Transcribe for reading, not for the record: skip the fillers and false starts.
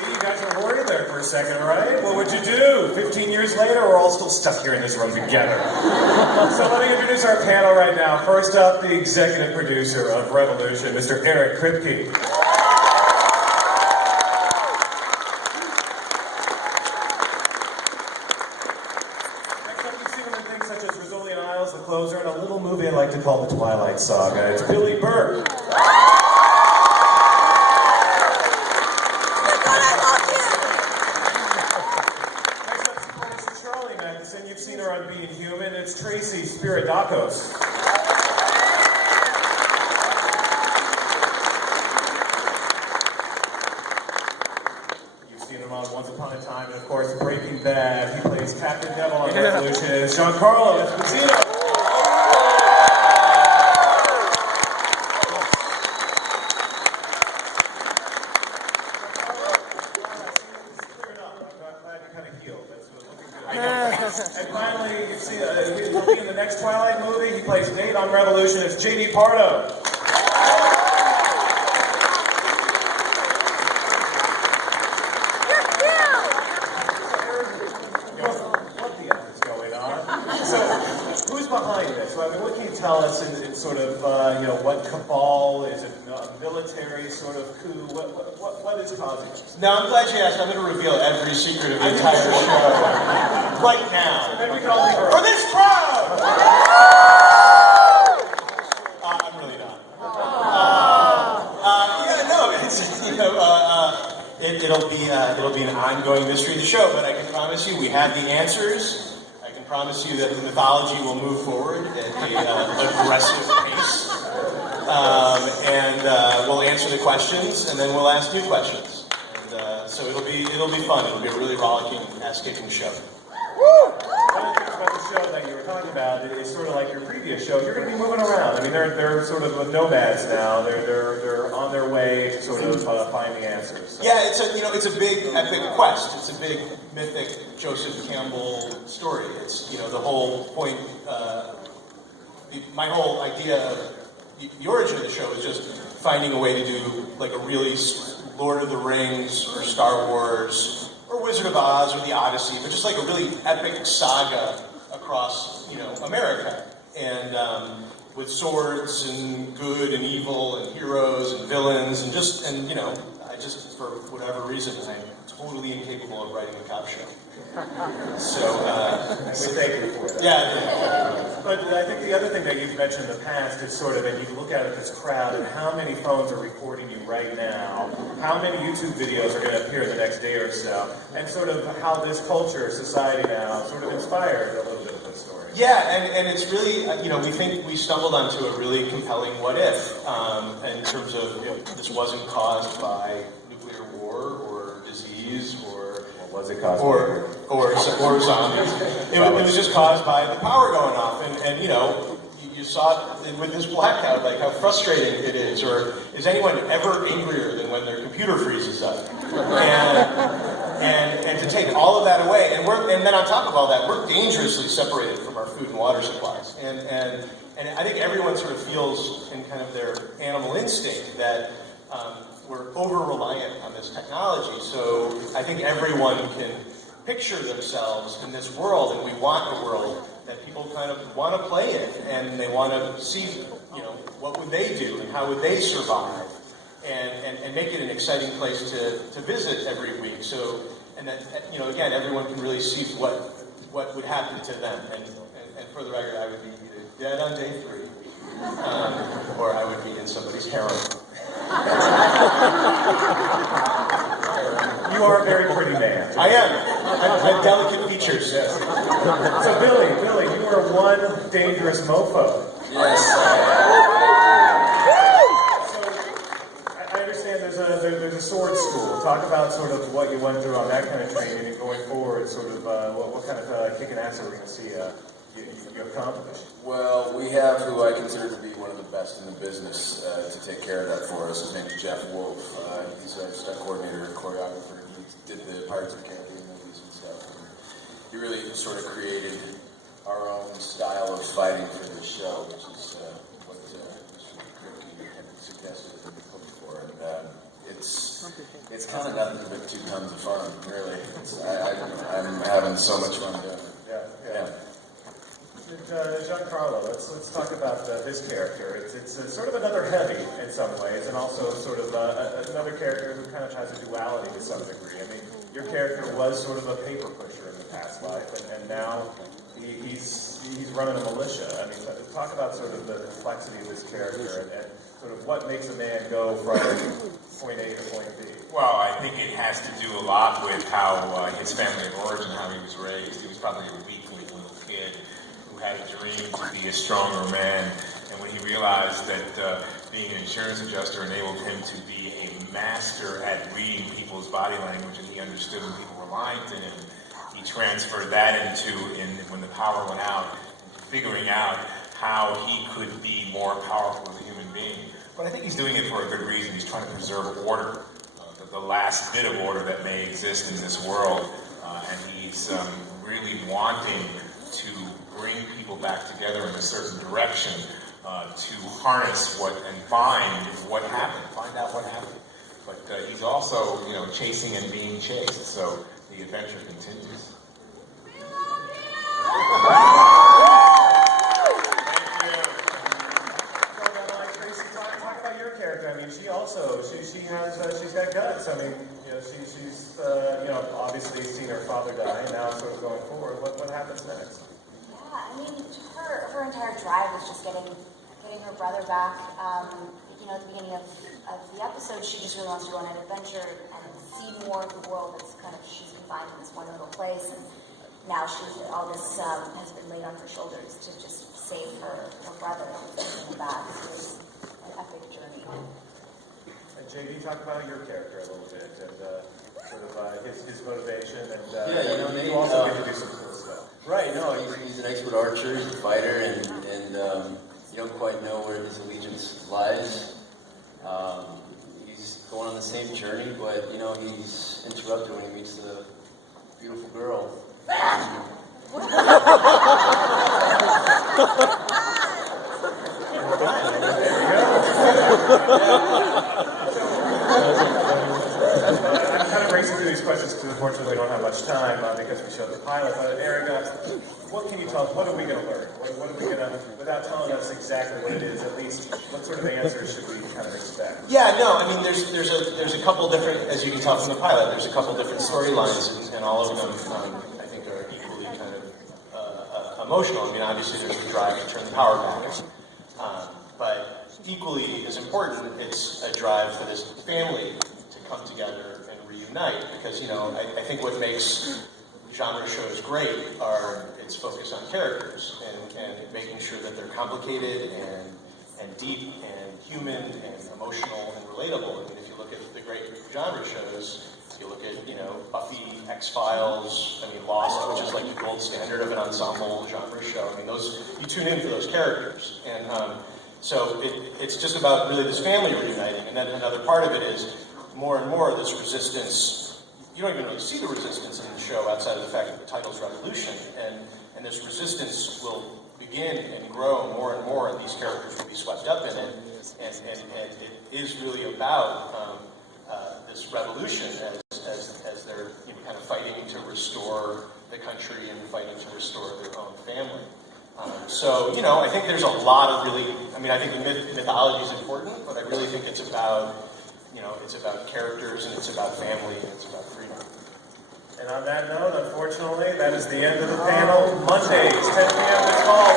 See, you got your worried there for a second, right? Well, what'd you do? 15 years later, we're all still stuck here in this room together. So let me introduce our panel right now. First up, the executive producer of Revolution, Mr. Eric Kripke. Next up, you've seen him in things such as Rizzoli and Isles, The Closer, and a little movie I like to call The Twilight Saga. It's Billy Burke. You've seen her on Being Human. It's Tracy, Spiridakos. You've seen him on Once Upon a Time, and of course, Breaking Bad. He plays Captain Devil on Revolution. It's Giancarlo Esposito. And finally, you've seen he'll be in the next Twilight movie. He plays Nate on Revolution. It's Pardo. What the F is going on? So, who's behind this? I mean, what can you tell us in sort of, what cabal? Is it a military sort of coup? What is causing this? No, I'm glad you asked. I'm going to reveal every secret of the entire show right now. So maybe we can all leave For this crowd! I'm really not. It'll be an ongoing mystery of the show, but I can promise you we have the answers. I can promise you that the mythology will move forward at an aggressive pace. We'll answer the questions, and then we'll ask new questions. And so it'll be fun. It'll be a really rollicking, ass-kicking show. One of the things about the show that you were talking about is sort of like your previous show. You're going to be moving around. I mean, they're sort of nomads now. They're on their way to sort of finding answers. So. Yeah, it's a big epic quest. It's a big mythic Joseph Campbell story. It's the whole point. My whole idea of the origin of the show is just finding a way to do like a really Lord of the Rings or Star Wars or Wizard of Oz or the Odyssey, but just like a really epic saga across America, and with swords and good and evil and heroes and villains and I just for whatever reason I'm totally incapable of writing a cop show. So we thank you for that. Yeah. But I think the other thing that you've mentioned in the past is sort of, and you look out at this crowd and how many phones are recording you right now, how many YouTube videos are going to appear in the next day or so, and sort of how this culture, society now, sort of inspired a little bit of this story. Yeah, and it's really, we think we stumbled onto a really compelling what if, in terms of this wasn't caused by nuclear war or disease or was it caused or zombies. It was just caused by the power going off, and you saw it with this blackout, like how frustrating it is. Or is anyone ever angrier than when their computer freezes up? And to take all of that away, and then on top of all that, we're dangerously separated from our food and water supplies. And I think everyone sort of feels in kind of their animal instinct that we're over-reliant on this technology. So I think everyone can picture themselves in this world, and we want a world that people kind of want to play in, and they want to see, what would they do and how would they survive, and make it an exciting place to visit every week. So, and that, again, everyone can really see what would happen to them. And for the record, I would be either dead on day 3, or I would be in somebody's harem. You are a very pretty man. I am. I have delicate features. Yes. So Billy, you are one dangerous mofo. Yes. So I understand there's a sword school. Talk about sort of what you went through on that kind of training and going forward. Sort of what kind of kicking ass are we going to see you accomplish? Well, we have who I consider to be one of the best in the business to take care of that for us. His name is Jeff Wolf. He's our stunt coordinator and choreographer. He did the Pirates of the Caribbean movies and stuff. And he really sort of created our own style of fighting for this show, which is what Mr. Kripke had suggested and hoped for. And it's It's kind of nothing but 2 tons of fun, really. I'm having so much fun doing it. Yeah. Giancarlo, let's talk about this character. It's sort of another heavy in some ways, and also sort of another character who kind of has a duality to some degree. I mean, your character was sort of a paper pusher in the past life, and now he's running a militia. I mean, talk about sort of the complexity of this character and sort of what makes a man go from point A to point B. Well, I think it has to do a lot with how his family of origin, how he was raised. He was probably a weakling little kid who had a dream to be a stronger man. And when he realized that being an insurance adjuster enabled him to be a master at reading people's body language, and he understood when people were lying to him, he transferred that into, when the power went out, figuring out how he could be more powerful as a human being. But I think he's doing it for a good reason. He's trying to preserve order, the last bit of order that may exist in this world. And he's really wanting to bring people back together in a certain direction to harness and find what happened, find out what happened. But he's also, chasing and being chased. So the adventure continues. I mean, she's got guts. I mean, she's obviously seen her father die, and now sort of going forward. What happens next? Yeah, I mean, her entire drive was just getting her brother back. At the beginning of the episode, she just really wants to go on an adventure and see more of the world that's she's confined in this one little place, and now all this has been laid on her shoulders to just save her brother and bring him back. It was an epic journey. And JD, talk about your character a little bit and sort of his motivation and Nate, you also get to do some cool stuff. Right, no, he's an expert archer, he's a fighter, and you don't quite know where his allegiance lies. He's going on the same journey, but he's interrupted when he meets the beautiful girl. I'm kind of racing through these questions because unfortunately we don't have much time because we showed the pilot. But Eric, what can you tell us? What are we going to learn? What are we going to, without telling us exactly what it is, at least what sort of answers should we kind of expect? Yeah, no, I mean, there's a couple different, as you can tell from the pilot, there's a couple different storylines, and all of them, I think, are equally kind of emotional. I mean, obviously there's the drive to turn the power back, but equally as important, it's a drive for this family to come together and reunite, because, I think what makes genre shows great are its focus on characters and making sure that they're complicated and deep and human and emotional and relatable. I mean, if you look at the great genre shows, you look at, Buffy, X-Files, Lost, which is like the gold standard of an ensemble genre show. I mean, you tune in for those characters. And so it's just about really this family reuniting. And then another part of it is more and more this resistance. You don't even really see the resistance in the show outside of the fact that the title's Revolution. And this resistance will begin and grow more and more, and these characters will be swept up in it. And it is really about this revolution as they're kind of fighting to restore the country and fighting to restore their own family. So I think there's a lot of really, I think the mythology is important, but I really think it's about, it's about characters, and it's about family, and it's about freedom. And on that note, unfortunately, that is the end of the panel. Mondays, 10 p.m. this fall.